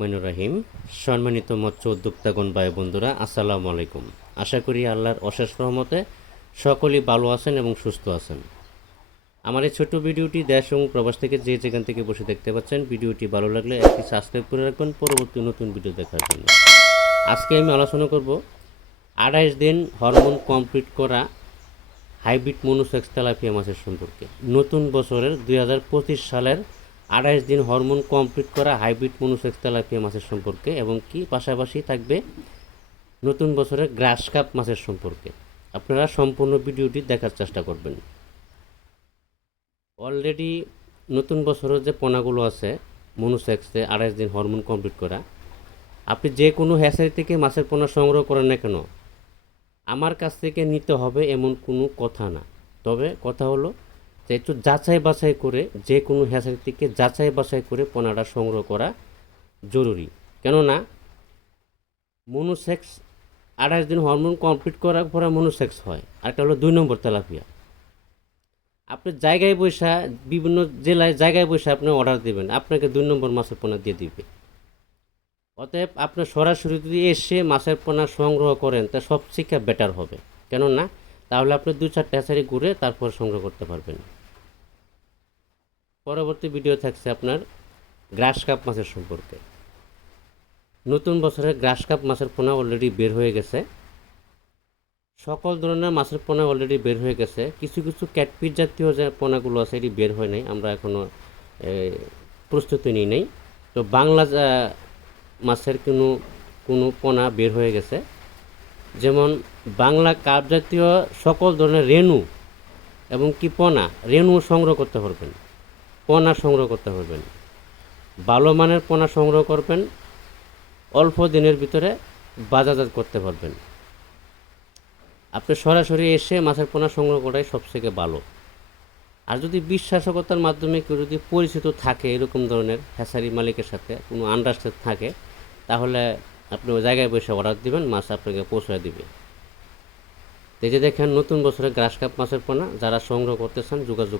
রহমানির রহিম। সম্মানিত মৎস্য উদ্যোক্তাগণ ভাই বন্ধুরা, আসসালামু আলাইকুম। আশা করি আল্লাহর অশেষ রহমতে সকলেই ভালো আছেন এবং সুস্থ আছেন। আমার এই ছোট্ট ভিডিওটি দেশ এবং প্রবাস থেকে যে যেখান থেকে বসে দেখতে পাচ্ছেন, ভিডিওটি ভালো লাগলে একটি সাবস্ক্রাইব করে রাখবেন পরবর্তী নতুন ভিডিও দেখার জন্য। আজকে আমি আলোচনা করব 28 দিন হরমোন কমপ্লিট করা হাইব্রিড মনোসেক্স তেলাপিয়া মাছের সম্পর্কে। নতুন বছরের 2025 সালের 28 দিন হরমোন কমপ্লিট করা হাইব্রিড মনোসেক্স তেলাপিয়া মাছের সম্পর্কে, এবং কি পাশাপাশি থাকবে নতুন বছরের গ্রাস কাপ মাছের সম্পর্কে। আপনারা সম্পূর্ণ ভিডিওটি দেখার চেষ্টা করবেন। অলরেডি নতুন বছরের যে পোনাগুলো আছে মনোসেক্সে 28 দিন হরমোন কমপ্লিট করা, আপনি যে কোনো হ্যাচারি থেকে মাছের পোনা সংগ্রহ করেন না কেন, আমার কাছ থেকে নিতে হবে এমন কোনো কথা না। তবে কথা হলো যে একটু যাচাই বাছাই করে, যে কোনো হ্যাচারি থেকে যাচাই বাছাই করে পোনাটা সংগ্রহ করা জরুরি। কেননা মনোসেক্স 28 দিন হরমোন কমপ্লিট করার পরে মনোসেক্স হয়। আরেকটা হলো 2 নম্বর তেলাপিয়া। আপনি জায়গায় বসে, বিভিন্ন জেলায় জায়গায় বসে আপনি অর্ডার দেবেন, আপনাকে 2 নম্বর মাছের পোনা দিয়ে দিবে। অতএব আপনি সরাসরি যদি এসে মাছের পোনা সংগ্রহ করেন তা সবথেকে বেটার হবে। কেননা তাহলে আপনি 2-4টা হ্যাচারি ঘুরে তারপর সংগ্রহ করতে পারবেন। পরবর্তী ভিডিও থাকছে আপনার গ্রাস কাপ মাছের সম্পর্কে। নতুন বছরে গ্রাস কাপ মাছের পোনা অলরেডি বের হয়ে গেছে। সকল ধরনের মাছের পোনা অলরেডি বের হয়ে গেছে। কিছু কিছু ক্যাটফিশ জাতীয় যে পোনাগুলো আছে এটি বের হয় নাই, আমরা এখনও প্রস্তুতি নিই নাই। তো বাংলা মাছের কোনো কোনো পোনা বের হয়ে গেছে, যেমন বাংলা কাপ জাতীয় সকল ধরনের রেণু এবং কি পোনা, রেণু সংগ্রহ করতে পারবেন, পোনা সংগ্রহ করতে পারবেন, ভালো মানের পোনা সংগ্রহ করবেন, অল্প দিনের ভিতরে বাজারজাত করতে পারবেন। আপনি সরাসরি এসে মাছের পোনা সংগ্রহ করাই সবথেকে ভালো। আর যদি বিশ্বাসকতার মাধ্যমে কেউ যদি পরিচিত থাকে এরকম ধরনের হ্যাচারি মালিকের সাথে কোনো আন্ডারস্ট্যান্ড থাকে, তাহলে আপনি ওই জায়গায় বসে অর্ডার দিবেন, মাছ আপনাকে পৌঁছে দিবে। এই যে দেখেন নতুন বছরে গ্রাস কাপ মাছের পোনা, যারা সংগ্রহ করতে চান যোগাযোগ